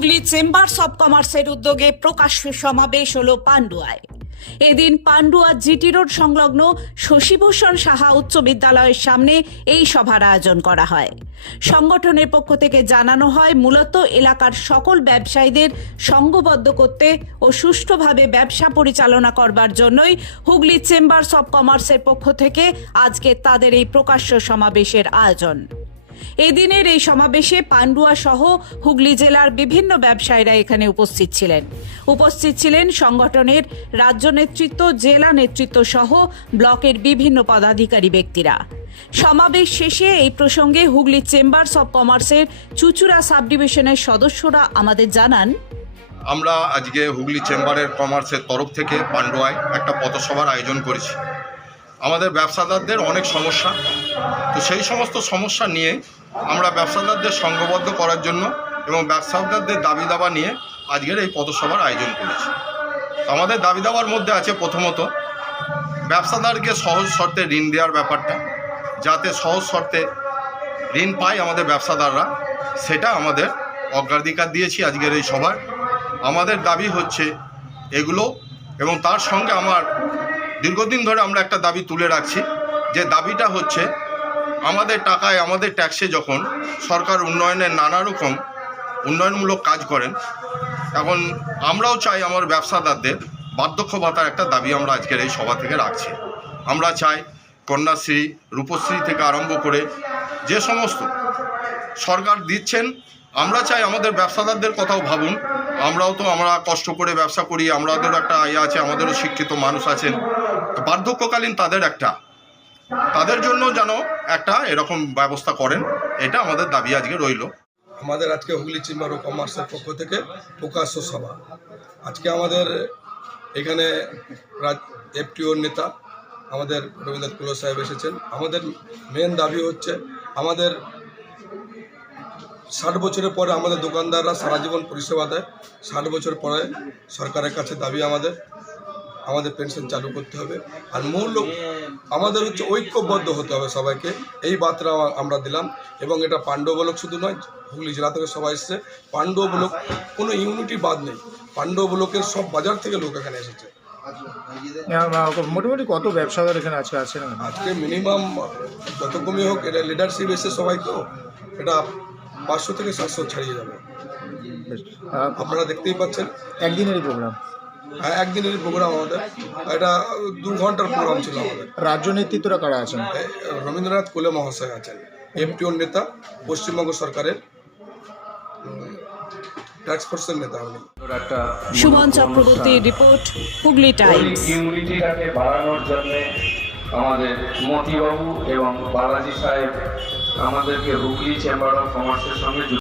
Hooghly chambers of কমার্সের উদ্যোগে প্রকাশ্য সমাবেশ হলো পান্ডুয়ায়। এদিন পান্ডুয়া জিটি রোড সংলগ্ন শশীভূষণ সাহা উচ্চ বিদ্যালয়ের সামনে এই সভার আয়োজন করা হয়। সংগঠনের পক্ষ থেকে জানানো হয়, মূলত এলাকার সকল ব্যবসায়ীদের সংঘবদ্ধ করতে ও সুষ্ঠুভাবে ব্যবসা পরিচালনা করবার জন্যই হুগলি চেম্বার্স অব কমার্সের পক্ষ থেকে আজকে তাদের এই প্রকাশ্য সমাবেশের আয়োজন। এদিনের এই সমাবেশে পান্ডুয়া সহ হুগলি জেলার বিভিন্ন ব্যবসায়ীরা এখানে উপস্থিত ছিলেন। উপস্থিত ছিলেন সংগঠনের রাজ্য নেতৃত্ব, জেলা নেতৃত্ব সহ ব্লকের বিভিন্ন পদাধিকারী ব্যক্তিরা। সমাবেশ শেষে এই প্রসঙ্গে হুগলি চেম্বার্স অব কমার্সের চুচুড়া সাব ডিভিশনের সদস্যরা আমাদের জানান। আমরা আজকে হুগলি চেম্বারের কমার্সের তরফ থেকে পান্ডুয়ায় একটা পথসভার আয়োজন করেছি। আমাদের ব্যবসাদারদের অনেক সমস্যা। তো সেই সমস্ত সমস্যা নিয়ে আমরা ব্যবসাদারদের সংঘবদ্ধ করার জন্য এবং ব্যবসাদারদের দাবি দাবা নিয়ে আজকের এই পথসভার আয়োজন করেছি। আমাদের দাবি দাবার মধ্যে আছে প্রথমত, ব্যবসাদারকে সহজ শর্তে ঋণ দেওয়ার ব্যাপারটা, যাতে সহজ শর্তে ঋণ পায় আমাদের ব্যবসাদাররা, সেটা আমাদের অগ্রাধিকার দিয়েছি আজকের এই সভার আমাদের দাবি হচ্ছে এগুলো এবং তার সঙ্গে আমার দীর্ঘদিন ধরে আমরা একটা দাবি তুলে রাখছি যে দাবিটা হচ্ছে আমাদের টাকায়, আমাদের ট্যাক্সে যখন সরকার উন্নয়নের নানা রকম উন্নয়নমূলক কাজ করেন, এখন আমরাও চাই আমার ব্যবসাদারদের বার্ধক্য ভাতার একটা দাবি আমরা আজকের এই সভা থেকে রাখছি। আমরা চাই কন্যাশ্রী, রূপশ্রী থেকে আরম্ভ করে যে সমস্ত সরকার দিচ্ছেন, আমরা চাই আমাদের ব্যবসাদারদের কথাও ভাবুন। আমরাও তো আমরা কষ্ট করে ব্যবসা করি আমাদেরও একটা ইয়ে আছে, আমাদেরও শিক্ষিত মানুষ আছেন। বার্ধক্যকালীন তাদের একটা। তাদের জন্য যেন একটা এরকম ব্যবস্থা করেন, এটা আমাদের দাবি আজকে রইল। আমাদের আজকে হুগলি চেম্বার ও কমার্সের পক্ষ থেকে প্রকাশ্য সভা। আজকে আমাদের এখানে এফটিওর নেতা আমাদের রবীন্দ্রনাথ কুলো সাহেব এসেছেন। আমাদের মেন দাবি হচ্ছে আমাদের ষাট বছরের পরে আমাদের দোকানদাররা সারা জীবন পরিষেবা দেয়। ষাট বছর পরে সরকারের কাছে দাবি আমাদের। আমাদের পেনশন চালু করতে হবে। আর মূল আমাদের হচ্ছে ঐক্যবদ্ধ হতে হবে সবাইকে। এই বার্তা আমরা দিলাম। এবং এটা পাণ্ডব ব্লক শুধু নয় হুগলি জেলা থেকে সবাই এসছে। পাণ্ডব ব্লক কোনো ইউনিটি বাদ নেই। পাণ্ডব ব্লকের সব বাজার থেকে লোক এখানে এসেছে। মোটামুটি কত ব্যবসাদার এখানে আজকে আছেন আজকে মিনিমাম যত কমই হোক এটা লিডারশিপ এসে সবাই তো। এটা পাঁচশো থেকে সাতশো ছাড়িয়ে যাবে। আপনারা দেখতেই পাচ্ছেন। একদিনেরই প্রোগ্রাম হ্যাঁ, একদিনের প্রোগ্রাম আমাদের। এটা দু ঘণ্টার প্রোগ্রাম ছিল আমাদের। রাজ্য নেতৃত্বরা কারা আছেন? রবীন্দ্রনাথ কোলে মহাশয় আছেন এমটিওর নেতা পশ্চিমবঙ্গ সরকারের ট্যাক্স নেতা উনি। সুমন চক্রবর্তীর রিপোর্ট হুগলি টাইমস ইউনিটিটাকে বাড়ানোর জন্য আমাদের মতিবাবু এবং বালাজি সাহেব আমাদেরকে হুগলি চেম্বার অফ কমার্সের সঙ্গে যুক্ত